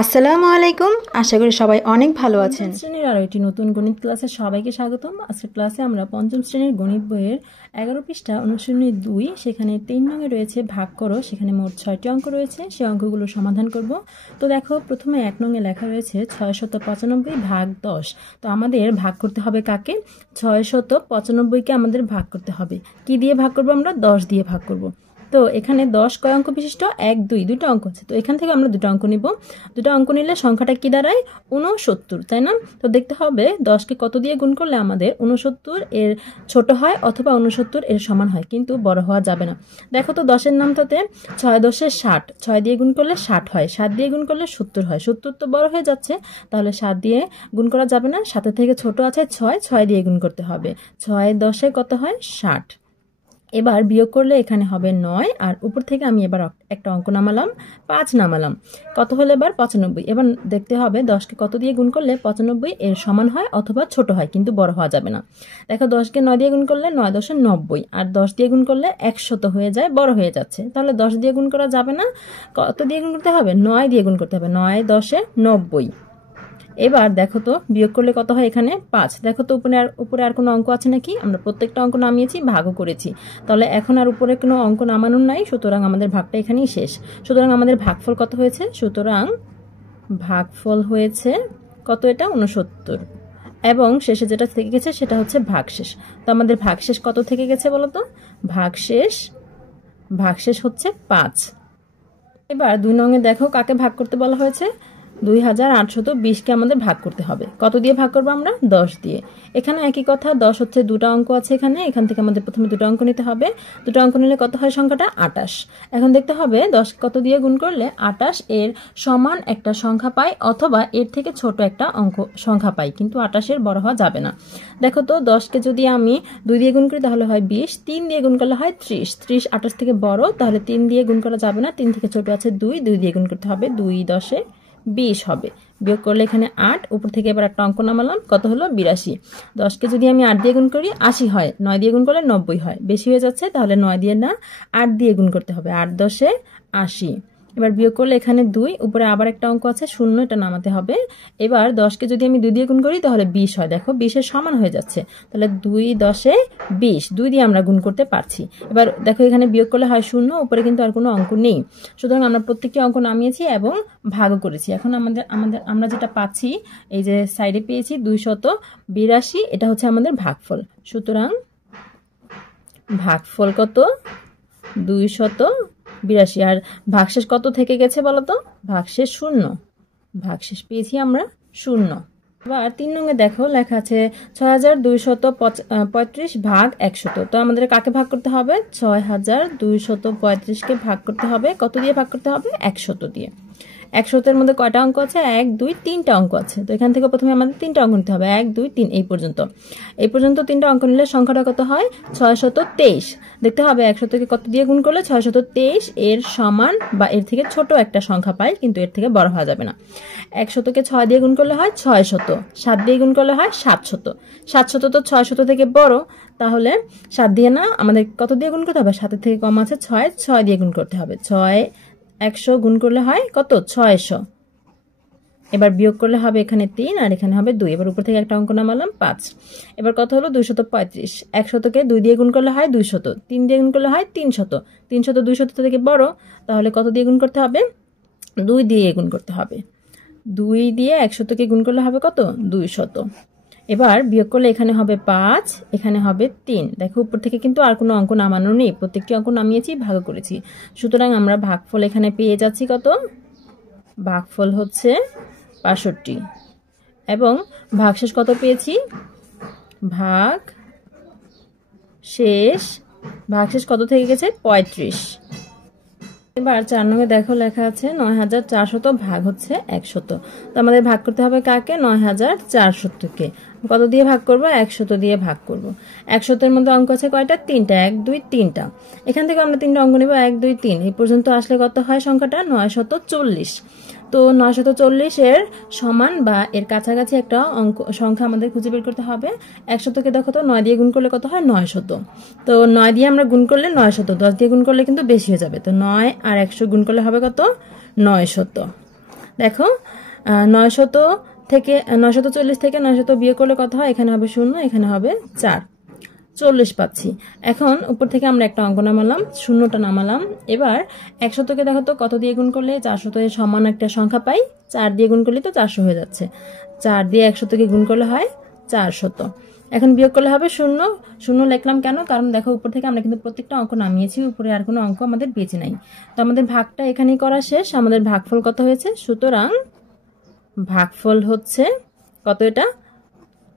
আসসালামু আলাইকুম। আশা করি সবাই অনেক ভালো আছেন। শ্রেণীর আরো একটি নতুন গণিত ক্লাসে সবাইকে স্বাগতম। আজকের ক্লাসে আমরা পঞ্চম শ্রেণীর গণিত বইয়ের 11 পৃষ্ঠা অনুশীলনী 2 সেখানে 3 নঙে রয়েছে ভাগ করো। সেখানে মোট 6টি অঙ্ক রয়েছে, সেই অঙ্কগুলো সমাধান করব। তো দেখো, প্রথমে 1 নঙে লেখা রয়েছে 695 ভাগ 10। তো আমাদের ভাগ করতে হবে কাকে? 695কে আমাদের ভাগ করতে হবে। কি দিয়ে ভাগ করব? আমরা 10 দিয়ে ভাগ করব। তো এখানে 10 কয় অঙ্ক বিশিষ্ট? 1 2 দুটো অঙ্ক আছে। তো এখান থেকে আমরা দুটো অঙ্ক নিব। দুটো অঙ্ক নিলে সংখ্যাটা কি দাঁড়ায়? 69, তাই না? তো দেখতে হবে 10কে কত দিয়ে গুণ করলে আমাদের 69 এর ছোট হয় অথবা 69 এর সমান হয়, কিন্তু বড় হওয়া যাবে না। দেখো তো 10 এর নামটাতে 6 10 60, 6 দিয়ে গুণ করলে 60 হয়, 7 দিয়ে গুণ করলে 70 হয়। 70 তো বড় হয়ে যাচ্ছে, তাহলে 7 দিয়ে গুণ করা যাবে না। 7 থেকে ছোট আছে 6, 6 দিয়ে গুণ করতে হবে। 6 10 কত হয়? 60। এবার বিয়োগ করলে এখানে হবে 9, আর উপর থেকে আমি এবার একটা অঙ্ক নামালাম, 5 নামালাম। কত হলো এবার? 95। এবার দেখতে হবে 10কে কত দিয়ে গুণ করলে 95 এর সমান হয় অথবা ছোট হয়, কিন্তু বড় হওয়া যাবে না। দেখো 10কে 9 দিয়ে গুণ করলে 9 10 90, আর 10 দিয়ে গুণ করলে 100 হয়ে যায়, বড় হয়ে যাচ্ছে। তাহলে 10 দিয়ে গুণ করা যাবে না। কত দিয়ে গুণ করতে হবে? 9 দিয়ে গুণ করতে হবে। 9 10 90। এবার দেখো তো বিয়োগ করলে কত হয়? এখানে 5। দেখো তো উপরে আর কোনো অঙ্ক আছে নাকি? আমরা প্রত্যেকটা অঙ্ক নামিয়েছি, ভাগও করেছি। তাহলে এখন আর উপরে কোনো অঙ্ক নামানোর নাই, সুতরাং আমাদের ভাগটা এখানেই শেষ। সুতরাং আমাদের ভাগফল কত হয়েছে? সুতরাং ভাগফল হয়েছে কত? এটা 69। এবং শেষে যেটা থেকে গেছে সেটা হচ্ছে ভাগশেষ। তো আমাদের ভাগশেষ কত থেকে গেছে বলো তো? ভাগশেষ হচ্ছে 5। এবার 2 নঙে দেখো কাকে ভাগ করতে বলা হয়েছে? 2820কে আমাদের ভাগ করতে হবে। কত দিয়ে ভাগ করবো আমরা? 10 দিয়ে। এখানে একই কথা, 10 হচ্ছে দুটো অঙ্ক আছে এখান থেকে আমাদের প্রথমে দুটো অঙ্ক নিতে হবে। দুটো অঙ্ক নিলে কত হয় সংখ্যাটা? 28। এখন দেখতে হবে 10 কত দিয়ে গুণ করলে 28 এর সমান একটা সংখ্যা পাই অথবা এর থেকে ছোট একটা সংখ্যা পাই, কিন্তু 28 এর বড় হওয়া যাবে না। দেখো তো 10কে যদি আমি 2 দিয়ে গুণ করি তাহলে হয় 20, 3 দিয়ে গুণ করলে হয় 30। 30 28 থেকে বড়, তাহলে 3 দিয়ে গুণ করা যাবে না। 3 থেকে ছোট আছে 2, 2 দিয়ে গুণ করতে হবে। 2 10 20 হবে। বিয়োগ করলে এখানে 8, উপর থেকে এবার একটা অঙ্ক নামালাম, কত হলো? 82। 10কে যদি আমি 8 দিয়ে গুণ করি 80 হয়, 9 দিয়ে গুণ করলে 90 হয়। বেশি হয়ে যাচ্ছে, তাহলে 9 দিয়ে না 8 দিয়ে গুণ করতে হবে। 8 10 80। এবার বিয়োগ করলে এখানে 2, উপরে আবার একটা অঙ্ক আছে 0, এটা নামাতে হবে। এবার 10কে যদি আমি 2 দিয়ে গুণ করি তাহলে 20 হয়। দেখো 20 এর সমান হয়ে যাচ্ছে, তাহলে 2 10 20, 2 দিয়ে আমরা গুণ করতে পারছি। এবার দেখো এখানে বিয়োগ করলে হয় 0, উপরে কিন্তু আর কোনো অঙ্ক নেই। সুতরাং আমরা প্রত্যেকটি অঙ্ক নামিয়েছি এবং ভাগও করেছি। এখন আমরা যেটা পাচ্ছি, এই যে সাইডে পেয়েছি 282, এটা হচ্ছে আমাদের ভাগফল। সুতরাং ভাগফল কত? 282। আর ভাগশেষ কত থেকে গেছে বলতো? ভাগশেষ 0। ভাগশেষ পেয়েছি আমরা 0। এবার 3 নঙে দেখো লেখা আছে 6235 ভাগ 100। তো আমাদের কাকে ভাগ করতে হবে? 6235কে ভাগ করতে হবে। কত দিয়ে ভাগ করতে হবে? 100 দিয়ে। 100-এর মধ্যে কয়টা অঙ্ক আছে? 1 2 3টা অঙ্ক আছে। তো এখান থেকে প্রথমে আমাদের 3টা অঙ্ক নিতে হবে। 1 2 3 এই পর্যন্ত 3টা অঙ্ক নিলে সংখ্যাটা কত হয়? 623। দেখতে হবে 100কে কত দিয়ে গুণ করলে 623 এর সমান বা এর থেকে ছোট একটা সংখ্যা পাই, কিন্তু এর থেকে বড় হওয়া যাবে না। 100কে 6 দিয়ে গুণ করলে হয় 600, 7 দিয়ে গুণ করলে হয় 700। 700 তো 600 থেকে বড়, তাহলে 7 দিয়ে না আমাদের কত দিয়ে গুণ করতে হবে? 7 থেকে কম আছে 6, 6 দিয়ে গুণ করতে হবে। 6 100 গুণ করলে হয় কত? 600। এবার বিয়োগ করলে হবে এখানে 3 আর এখানে হবে 2। এবার উপর থেকে একটা অঙ্ক নামালাম 5। এবার কত হলো? 235। 100কে 2 দিয়ে গুণ করলে হয় 200, 3 দিয়ে গুণ করলে হয় 300। 300 200 থেকে বড়, তাহলে কত দিয়ে গুণ করতে হবে? 2 দিয়ে গুণ করতে হবে। 2 দিয়ে 100কে গুণ করলে হবে কত? 200। এবার বিয়োগ করলে এখানে হবে 5, এখানে হবে 3। দেখো উপর থেকে কিন্তু আর কোনো অঙ্ক নামানো নেই, প্রত্যেকটি অঙ্ক নামিয়েছি, ভাগ করেছি। সুতরাং আমরা ভাগফল এখানে পেয়ে যাচ্ছি কত? ভাগফল হচ্ছে 65। এবং ভাগশেষ কত পেয়েছি? ভাগশেষ কত থেকে গেছে? 35। এবার 4 নঙে দেখো লেখা আছে 9400 ভাগ হচ্ছে 100। তো আমাদের ভাগ করতে হবে কাকে? 9400-কে। কত দিয়ে ভাগ করব? 100 দিয়ে ভাগ করব। 100-এর মধ্যে অঙ্ক আছে কয়টা? 3টা। 1 2 3টা। এখান থেকে আমরা 3টা অঙ্ক নেব। 1 2 3 এই পর্যন্ত আসলে কত হয় সংখ্যাটা? 940। তো 940 এর সমান বা এর কাছাকাছি একটা সংখ্যা আমাদের খুঁজে বের করতে হবে। 100-কে দেখো তো 9 দিয়ে গুণ করলে কত হয়? 900। তো 9 দিয়ে আমরা গুণ করলে 900, 10 দিয়ে গুণ করলে কিন্তু বেশি হয়ে যাবে। তো 9 আর 100 গুণ করলে হবে কত? 900। দেখো 940 থেকে 900 বিয়োগ করলে কত হয়? এখানে হবে 0, এখানে হবে 4, 40 পাচ্ছি। এখন উপর থেকে আমরা একটা অঙ্ক নামালাম, শূন্যটা নামালাম। এবার 100কে দেখো তো কত দিয়ে গুণ করলে 400 এর সমান একটা সংখ্যা পাই। 4 দিয়ে গুণ করলে তো 400 হয়ে যাচ্ছে। 4 দিয়ে 100কে গুণ করলে হয় 400। এখন বিয়োগ করলে হবে 0, 0 লিখলাম কেন? কারণ দেখো উপর থেকে আমরা কিন্তু প্রত্যেকটা অঙ্ক নামিয়েছি, উপরে আর কোনো অঙ্ক আমাদের বেঁচে নাই। তো আমাদের ভাগটা এখানেই করা শেষ। আমাদের ভাগফল কত হয়েছে? সুতরাং ভাগফল হচ্ছে কত? এটা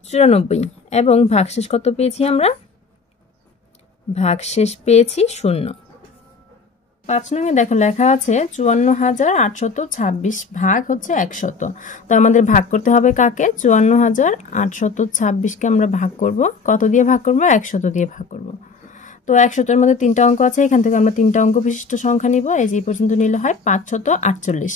94। এবং ভাগশেষ কত পেয়েছি আমরা? ভাগশেষ পেয়েছি 0। 5 নং এ দেখো লেখা আছে 54,826 ভাগ হচ্ছে 100। তো আমাদের ভাগ করতে হবে কাকে? 54,826 কে আমরা ভাগ করব। কত দিয়ে ভাগ করব? 100 দিয়ে ভাগ করব। তো 100-এর মধ্যে 3টা অঙ্ক আছে, এখান থেকে আমরা 3টা অঙ্ক বিশিষ্ট সংখ্যা নিব। এই যে পর্যন্ত নিলে হয় 548।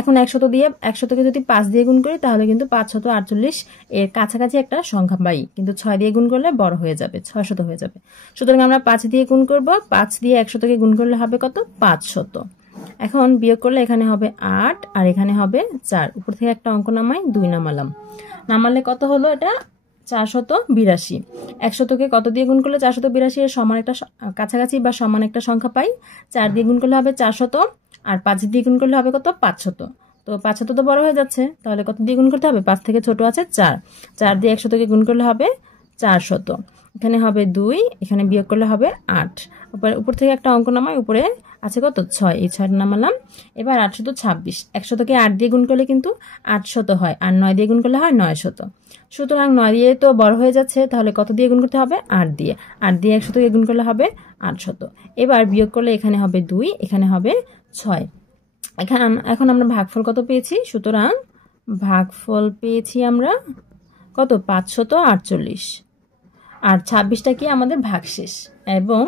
এখন 100কে যদি 5 দিয়ে গুণ করি তাহলে কিন্তু 548 এর কাছাকাছি একটা সংখ্যা পাই, কিন্তু 6 দিয়ে গুণ করলে বড় হয়ে যাবে, 600 হয়ে যাবে। সুতরাং আমরা 5 দিয়ে গুণ করব। 5 দিয়ে 100কে গুণ করলে হবে কত? 500। এখন বিয়োগ করলে এখানে হবে 8 আর এখানে হবে 4। উপর থেকে একটা অঙ্ক নামাই, 2 নামালাম। নামালে কত হলো? এটা 482। 100কে কত দিয়ে গুণ করলে 482 এর সমান একটা কাছাকাছি বা সমান একটা সংখ্যা পাই? 4 দিয়ে গুণ করলে হবে 400, আর 5 দিয়ে গুণ করলে হবে কত? 500। তো 500 তো বড় হয়ে যাচ্ছে, তাহলে কত দিয়ে গুণ করতে হবে? 5 থেকে ছোট আছে 4। 4 দিয়ে 100কে গুণ করলে হবে 400। এখানে হবে 2, এখানে বিয়োগ করলে হবে 8। উপর থেকে একটা অঙ্ক নামাই, উপরে আছে কত? 6, এই 6 নামালাম। এবার 826। 100কে 8 দিয়ে গুণ করলে কিন্তু 800 হয়, আর 9 দিয়ে গুণ করলে হয় 900। সুতরাং 9 দিয়ে তো বড় হয়ে যাচ্ছে, তাহলে কত দিয়ে গুণ করতে হবে? 8 দিয়ে। 8 দিয়ে 100কে গুণ করলে হবে 800। এবার বিয়োগ করলে এখানে হবে 2, এখানে হবে 6। এখন আমরা ভাগফল কত পেয়েছি? সুতরাং ভাগফল পেয়েছি আমরা কত? 548। আর 26টা কি আমাদের ভাগশেষ, এবং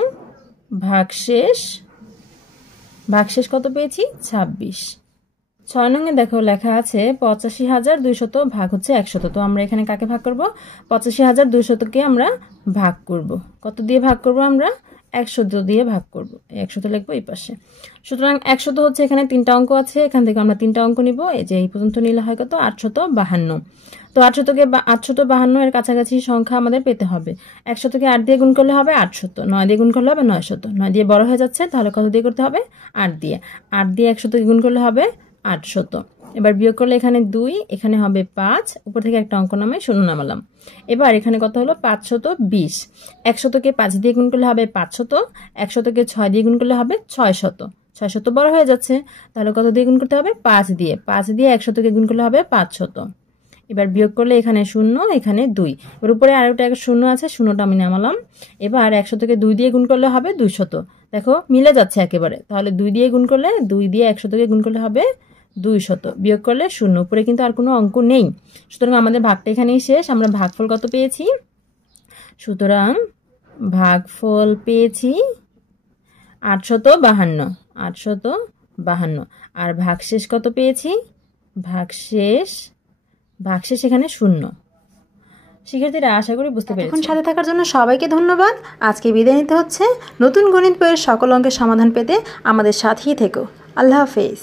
ভাগশেষ কত পেয়েছি? 26। 6 নং এ দেখো লেখা আছে 85,200 ভাগ হচ্ছে 100। তো আমরা এখানে কাকে ভাগ করব? 85,200কে আমরা ভাগ করব। কত দিয়ে ভাগ করব? আমরা 100 দিয়ে ভাগ করব। 100 লিখবো এই পাশে। সুতরাং 100 হচ্ছে, এখানে 3টা অঙ্ক আছে, এখান থেকে আমরা 3টা অঙ্ক নিব। এই যে এই পর্যন্ত নিলে হয় কত? 852। তো 852 এর কাছাকাছি সংখ্যা আমাদের পেতে হবে। 100কে 8 দিয়ে গুণ করলে হবে 800, 9 দিয়ে গুণ করলে হবে 900। 9 দিয়ে বড় হয়ে যাচ্ছে, তাহলে কত দিয়ে করতে হবে? 8 দিয়ে। 8 দিয়ে 100কে গুণ করলে হবে 800। এবার বিয়োগ করলে এখানে 2, এখানে হবে 5। উপর থেকে একটা অঙ্ক নামে 0 নামালাম। এবার এখানে কত হলো? 520। 100কে 5 দিয়ে গুণ করলে হবে 500, 100কে 6 দিয়ে গুণ করলে হবে 600। 600 বড় হয়ে যাচ্ছে, তাহলে কত দিয়ে গুণ করতে হবে? 5 দিয়ে। 5 দিয়ে 100কে গুণ করলে হবে 500। এবার বিয়োগ করলে এখানে 0, এখানে 2। এবার উপরে আরেকটা 0 আছে, 0টা আমি নামালাম। এবার 100কে 2 দিয়ে গুণ করলে হবে 200। দেখো মিলে যাচ্ছে একেবারে, তাহলে 2 দিয়ে গুণ করলে 2 দিয়ে 100কে গুণ করলে হবে 200। বিয়োগ করলে 0। উপরে কিন্তু আর কোনো অঙ্ক নেই, সুতরাং আমাদের ভাগটা এখানেই শেষ। আমরা ভাগফল কত পেয়েছি? সুতরাং ভাগফল পেয়েছি 852। 852। আর ভাগশেষ কত পেয়েছি? ভাগশেষ এখানে 0। শিক্ষার্থীরা আশা করি বুঝতে পেরেছি। এখন সাথে থাকার জন্য সবাইকে ধন্যবাদ। আজকে বিদায় নিতে হচ্ছে। নতুন গণিত বইয়ের সকল অঙ্কের সমাধান পেতে আমাদের সাথেই থেকো। আল্লাহ হাফেজ।